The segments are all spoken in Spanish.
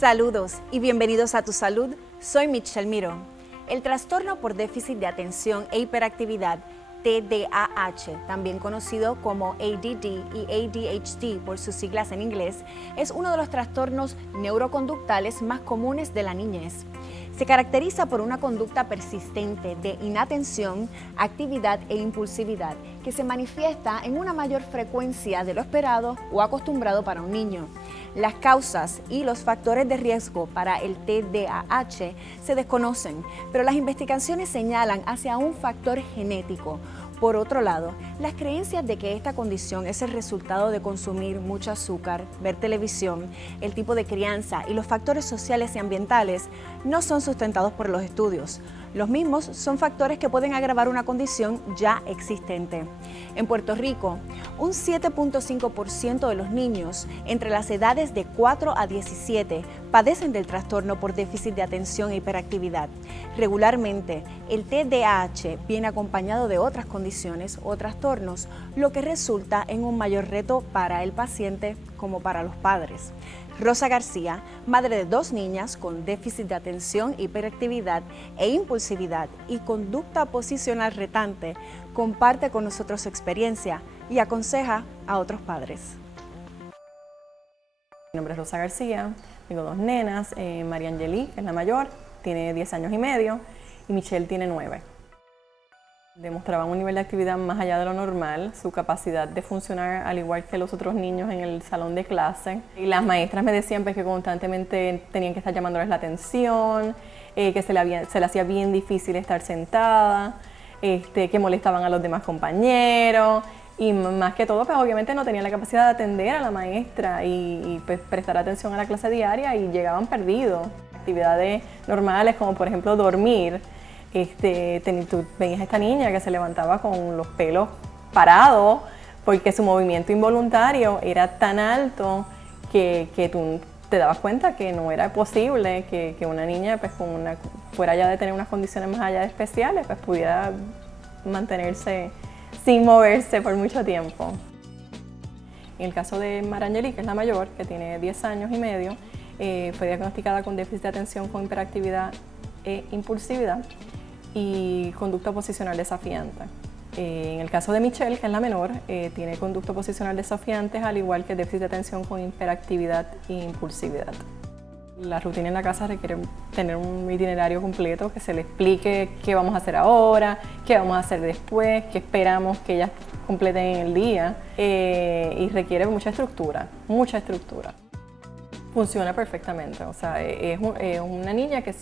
Saludos y bienvenidos a Tu Salud. Soy Michelle Mirón. El trastorno por déficit de atención e hiperactividad, TDAH, también conocido como ADD y ADHD por sus siglas en inglés, es uno de los trastornos neuroconductales más comunes de la niñez. Se caracteriza por una conducta persistente de inatención, actividad e impulsividad que se manifiesta en una mayor frecuencia de lo esperado o acostumbrado para un niño. Las causas y los factores de riesgo para el TDAH se desconocen, pero las investigaciones señalan hacia un factor genético. Por otro lado, las creencias de que esta condición es el resultado de consumir mucho azúcar, ver televisión, el tipo de crianza y los factores sociales y ambientales no son sustentados por los estudios. Los mismos son factores que pueden agravar una condición ya existente. En Puerto Rico, un 7.5% de los niños entre las edades de 4 a 17 padecen del trastorno por déficit de atención e hiperactividad. Regularmente, el TDAH viene acompañado de otras condiciones o trastornos, lo que resulta en un mayor reto para el paciente como para los padres. Rosa García, madre de 2 niñas con déficit de atención, hiperactividad e impulsividad y conducta posicional retante, comparte con nosotros su experiencia y aconseja a otros padres. Mi nombre es Rosa García, tengo 2 nenas, María Angeli, que es la mayor, tiene 10 años y medio, y Michelle tiene 9. Demostraban un nivel de actividad más allá de lo normal, su capacidad de funcionar al igual que los otros niños en el salón de clase. Y las maestras me decían pues, que constantemente tenían que estar llamándoles la atención, que se le hacía bien difícil estar sentada, que molestaban a los demás compañeros. Y más que todo, pues obviamente no tenían la capacidad de atender a la maestra y pues, prestar atención a la clase diaria y llegaban perdidos. Actividades normales como por ejemplo dormir. Tú veías a esta niña que se levantaba con los pelos parados porque su movimiento involuntario era tan alto que tú te dabas cuenta que no era posible que una niña pues, fuera ya de tener unas condiciones más allá de especiales, pues pudiera mantenerse sin moverse por mucho tiempo. En el caso de María Angeli, que es la mayor, que tiene 10 años y medio, fue diagnosticada con déficit de atención con hiperactividad e impulsividad y conducta posicional desafiante. En el caso de Michelle, que es la menor, tiene conducta posicional desafiante al igual que déficit de atención con hiperactividad e impulsividad. La rutina en la casa requiere tener un itinerario completo, que se le explique qué vamos a hacer ahora, qué vamos a hacer después, qué esperamos que ellas completen en el día y requiere mucha estructura, mucha estructura. Funciona perfectamente, o sea, es una niña que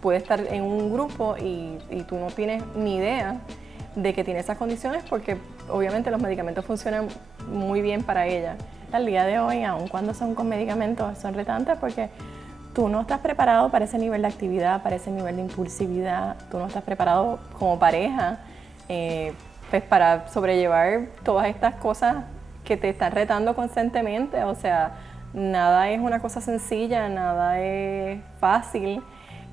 puede estar en un grupo y tú no tienes ni idea de que tiene esas condiciones porque obviamente los medicamentos funcionan muy bien para ella. Al día de hoy, aun cuando son con medicamentos, son retantes porque tú no estás preparado para ese nivel de actividad, para ese nivel de impulsividad, tú no estás preparado como pareja pues para sobrellevar todas estas cosas que te están retando constantemente, o sea, nada es una cosa sencilla, nada es fácil.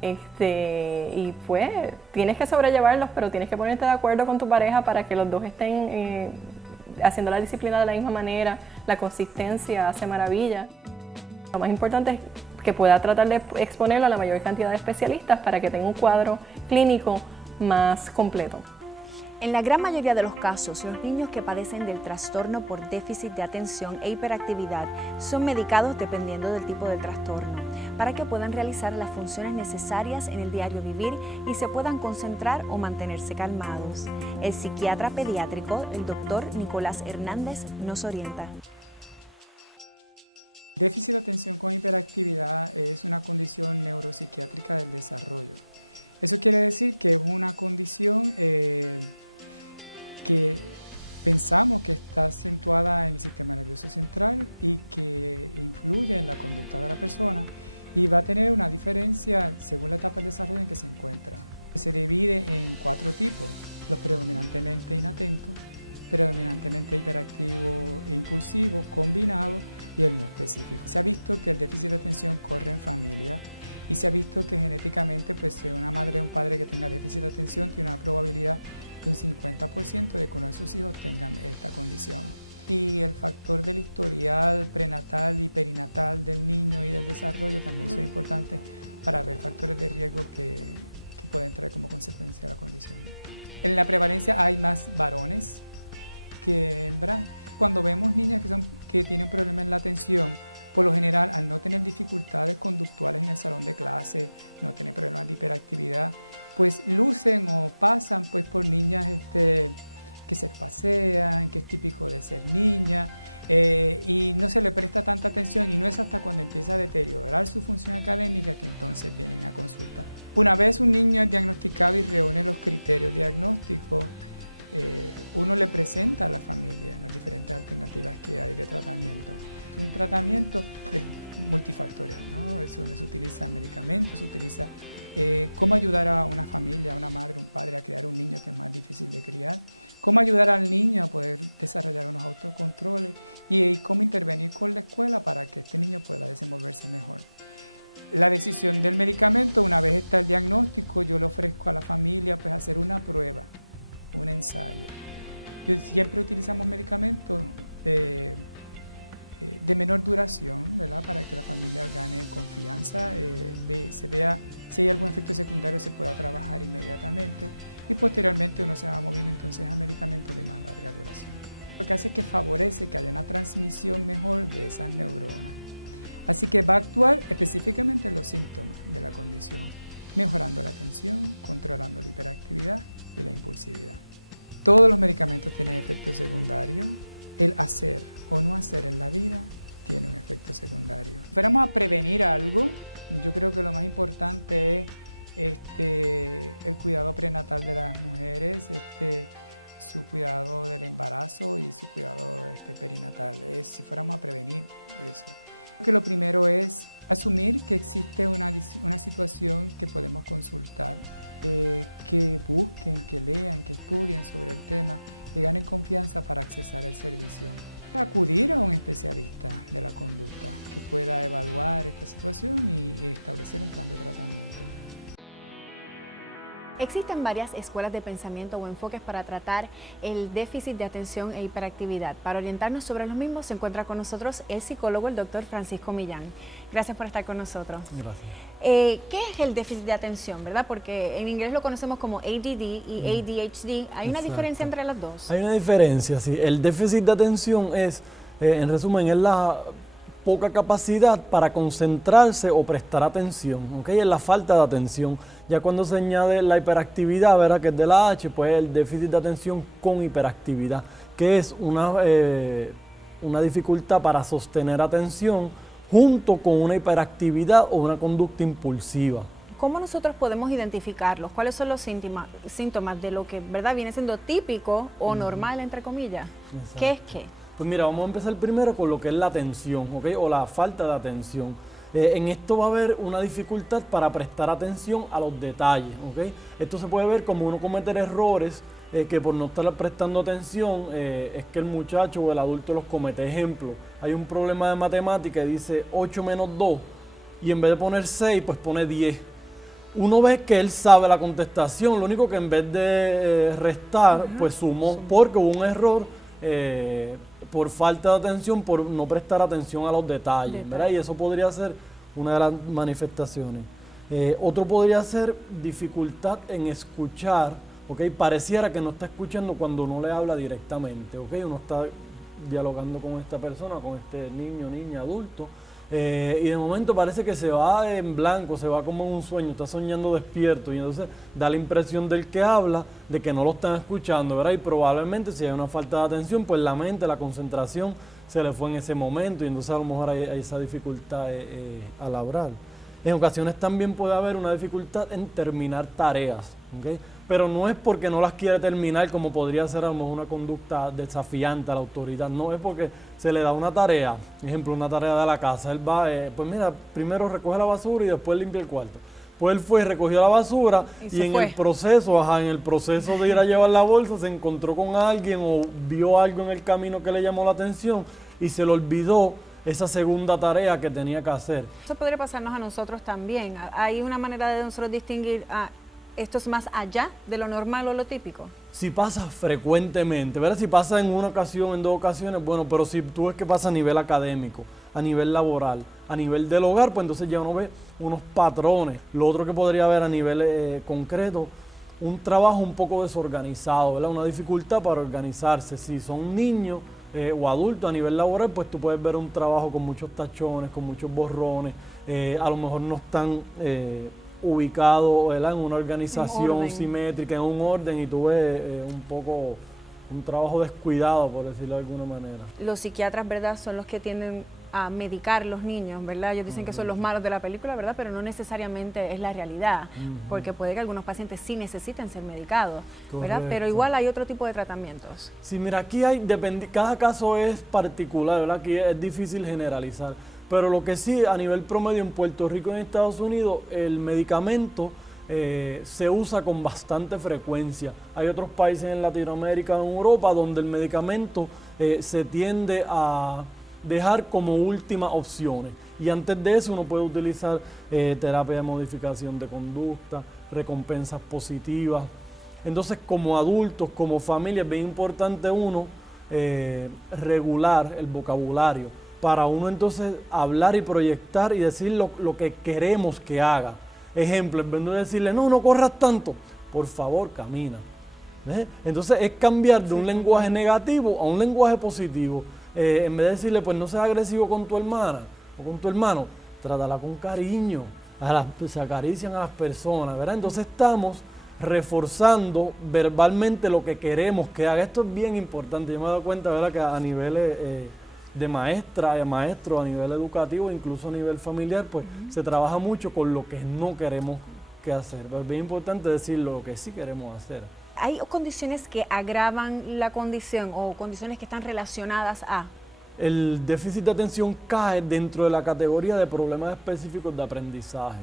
Y pues tienes que sobrellevarlos, pero tienes que ponerte de acuerdo con tu pareja para que los dos estén haciendo la disciplina de la misma manera. La consistencia hace maravilla. Lo más importante es que pueda tratar de exponerlo a la mayor cantidad de especialistas para que tenga un cuadro clínico más completo. En la gran mayoría de los casos, los niños que padecen del trastorno por déficit de atención e hiperactividad son medicados dependiendo del tipo de trastorno, para que puedan realizar las funciones necesarias en el diario vivir y se puedan concentrar o mantenerse calmados. El psiquiatra pediátrico, el doctor Nicolás Hernández, nos orienta. Déficit de atención con hiperactividad es una condición neuropsiquiátrica del desarrollo. Eso quiere decir que es una condición que pensamos que está acentuada en el sistema nervioso central y que influye en la conducta de la persona y va a tener una diferencia según la etapa del desarrollo en que se encuentra. Se divide en 4 tipos: los predominantemente inatentos, predominantemente hiperactivo e impulsivo, combinado y el no específico. Se ha visto que el déficit de atención corre en familia y se ha visto que genéticamente pues, una madre o un padre que tenga déficit de atención tiene una probabilidad de un 50% de que uno de sus hijos tengan esta condición. y el factor del historial prenatal y perinatal del niño y del desarrollo también son importantes para ver factores de riesgo que pueden traer como consecuencia la condición. En la prevalencia hay más varones que hembras. Cuando vemos niñas que tienen problemas en la atención, por lo general, al no tener dificultades conductuales en el salón de clase, no tener problemas de hiperactividad, pues lucen o pasan pues por niñas que se pasean, que es típico de ser niña, y no se le presta tanta atención, y no es hasta cuando empieza a deteriorar su función académica que entonces vienen a consulta. Una vez un niño es diagnosticado y reúne los criterios diagnósticos, uno le presenta a la familia las diferentes alternativas que hay de tratamiento. Es un tratamiento multifactorial, ¿no? Es donde se utilizan medicamentos, se utiliza cómo ayudar a una familia, a una madre, un padre a criar un niño que es más difícil de criar, cómo ayudar al niño a poder desarrollar unos autocontroles y cómo intervenir con la escuela para que este niño pueda desenvolverse mejor. La decisión del medicamento, una vez está el diagnóstico, yo le ofrezco a la familia pues hacer una prueba, un ensayo. Siempre utilizamos medicamentos de menor duración, ¿verdad? Para que la familia gane confianza, se vea si hay algún efecto secundario, se pueda trabajar inmediatamente y posteriormente uno se va moviendo entonces a medicamentos de más larga duración. Lo que hace es que favorece que haya una transmisión mejor de esas neuronas. Así que va a actuar específicamente en los síntomas de la condición, mejorando la atención, controlando la hiperactividad y la impulsividad. Todos los medicamentos tienen efectos secundarios. El hacer o no hacer en la vida tiene un efecto secundario. Si fuéramos a prevenir algo, yo creo que lo más importante es el cuidado prenatal de las mujeres, su cuidado del embarazo y su cuidado perinatal. Si fuéramos a prevenir eso. Creo que lo primero es asumir que existe una situación que podemos consultar, que busquen, que lean, que estudien sobre el tema, que ganen confianza para accesar el servicio. Acudir a un especialista de la conducta que pueda evaluar esta situación y establecer un plan de tratamiento. Existen varias escuelas de pensamiento o enfoques para tratar el déficit de atención e hiperactividad. Para orientarnos sobre los mismos se encuentra con nosotros el psicólogo, el doctor Francisco Millán. Gracias por estar con nosotros. Gracias. ¿Qué es el déficit de atención, verdad? Porque en inglés lo conocemos como ADD y ADHD. ¿Hay una diferencia entre las dos? Hay una diferencia, sí. El déficit de atención es, en resumen, es la poca capacidad para concentrarse o prestar atención, ¿ok? Es la falta de atención. Ya cuando se añade la hiperactividad, ¿verdad? Que es de la H, pues el déficit de atención con hiperactividad, que es una dificultad para sostener atención junto con una hiperactividad o una conducta impulsiva. ¿Cómo nosotros podemos identificarlos? ¿Cuáles son los síntomas de lo que, verdad, viene siendo típico o normal, entre comillas? Exacto. ¿Qué es qué? Pues mira, vamos a empezar primero con lo que es la atención, ¿ok? O la falta de atención. En esto va a haber una dificultad para prestar atención a los detalles, ¿ok? Esto se puede ver como uno cometer errores que por no estar prestando atención es que el muchacho o el adulto los comete. Ejemplo, hay un problema de matemática y dice 8 menos 2 y en vez de poner 6, pues pone 10. Uno ve que él sabe la contestación, lo único que en vez de restar, pues sumó, porque hubo un error por falta de atención, por no prestar atención a los detalles, ¿verdad? Y eso podría ser una de las manifestaciones. Otro podría ser dificultad en escuchar, ¿ok? Pareciera que no está escuchando cuando uno le habla directamente, ¿ok? Uno está dialogando con esta persona, con este niño, niña, adulto, y de momento parece que se va en blanco, se va como en un sueño, está soñando despierto y entonces da la impresión del que habla de que no lo están escuchando, ¿verdad? Y probablemente si hay una falta de atención, pues la mente, la concentración se le fue en ese momento y entonces a lo mejor hay esa dificultad al hablar. En ocasiones también puede haber una dificultad en terminar tareas, ¿ok? Pero no es porque no las quiere terminar como podría ser a lo mejor una conducta desafiante a la autoridad, no, es porque se le da una tarea, ejemplo, una tarea de la casa, él va, pues mira, primero recoge la basura y después limpia el cuarto. Pues él fue y recogió la basura y en el proceso de ir a llevar la bolsa se encontró con alguien o vio algo en el camino que le llamó la atención y se le olvidó esa segunda tarea que tenía que hacer. Eso podría pasarnos a nosotros también. Hay una manera de nosotros distinguir, esto es más allá de lo normal o lo típico. Si pasa frecuentemente, ¿verdad? Si pasa en una ocasión, en 2 ocasiones, bueno, pero si tú ves que pasa a nivel académico, a nivel laboral, a nivel del hogar, pues entonces ya uno ve unos patrones. Lo otro que podría haber a nivel concreto, un trabajo un poco desorganizado, ¿verdad? Una dificultad para organizarse. Si son niños o adultos a nivel laboral, pues tú puedes ver un trabajo con muchos tachones, con muchos borrones, a lo mejor no están ubicados, ¿verdad? En una organización simétrica, en un orden, y tú ves un poco un trabajo descuidado, por decirlo de alguna manera. Los psiquiatras, ¿verdad?, son los que tienden a medicar los niños, ¿verdad? Ellos dicen que son los malos de la película, ¿verdad? Pero no necesariamente es la realidad, porque puede que algunos pacientes sí necesiten ser medicados, ¿verdad? Correcto. Pero igual hay otro tipo de tratamientos. Sí, mira, aquí hay, cada caso es particular, ¿verdad? Aquí es difícil generalizar, pero lo que sí, a nivel promedio en Puerto Rico y en Estados Unidos, el medicamento se usa con bastante frecuencia. Hay otros países en Latinoamérica, en Europa, donde el medicamento se tiende a dejar como últimas opciones, y antes de eso uno puede utilizar terapia de modificación de conducta, recompensas positivas. Entonces, como adultos, como familia, es bien importante uno regular el vocabulario para uno entonces hablar y proyectar y decir lo que queremos que haga. Ejemplo, en vez de decirle, no corras tanto, por favor, camina. ¿Ves? Entonces es cambiar de un lenguaje negativo a un lenguaje positivo. En vez de decirle, pues no seas agresivo con tu hermana o con tu hermano, trátala con cariño, se acarician a las personas, ¿verdad? Entonces estamos reforzando verbalmente lo que queremos que haga. Esto es bien importante. Yo me he dado cuenta, ¿verdad?, que a nivel de maestra y maestro, a nivel educativo, incluso a nivel familiar, pues se trabaja mucho con lo que no queremos que hacer. Pero es bien importante decir lo que sí queremos hacer. ¿Hay condiciones que agravan la condición o condiciones que están relacionadas a? El déficit de atención cae dentro de la categoría de problemas específicos de aprendizaje,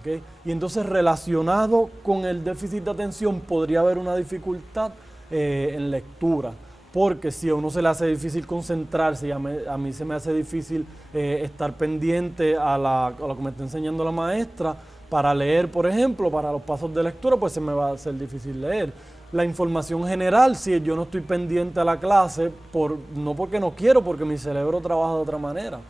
¿okay? Y entonces, relacionado con el déficit de atención, podría haber una dificultad en lectura, porque si a uno se le hace difícil concentrarse, y a mí se me hace difícil estar pendiente a lo que me está enseñando la maestra, para leer, por ejemplo, para los pasos de lectura, pues se me va a hacer difícil leer. La información general, si yo no estoy pendiente a la clase, no porque no quiero, porque mi cerebro trabaja de otra manera,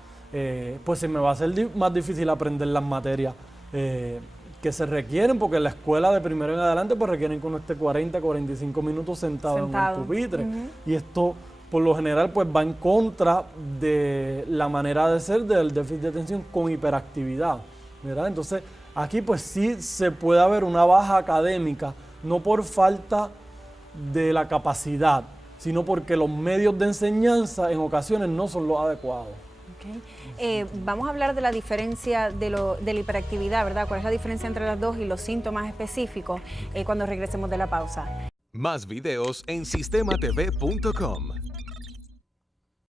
pues se me va a hacer más difícil aprender las materias que se requieren, porque en la escuela de primero en adelante pues requieren que uno esté 40, 45 minutos sentado en un pupitre. Y esto, por lo general, pues va en contra de la manera de ser del déficit de atención con hiperactividad, ¿verdad? Entonces, aquí pues sí se puede haber una baja académica, no por falta de la capacidad, sino porque los medios de enseñanza en ocasiones no son los adecuados. Okay. Vamos a hablar de la diferencia de la hiperactividad, ¿verdad? ¿Cuál es la diferencia entre las dos y los síntomas específicos cuando regresemos de la pausa? Más videos en sistematv.com.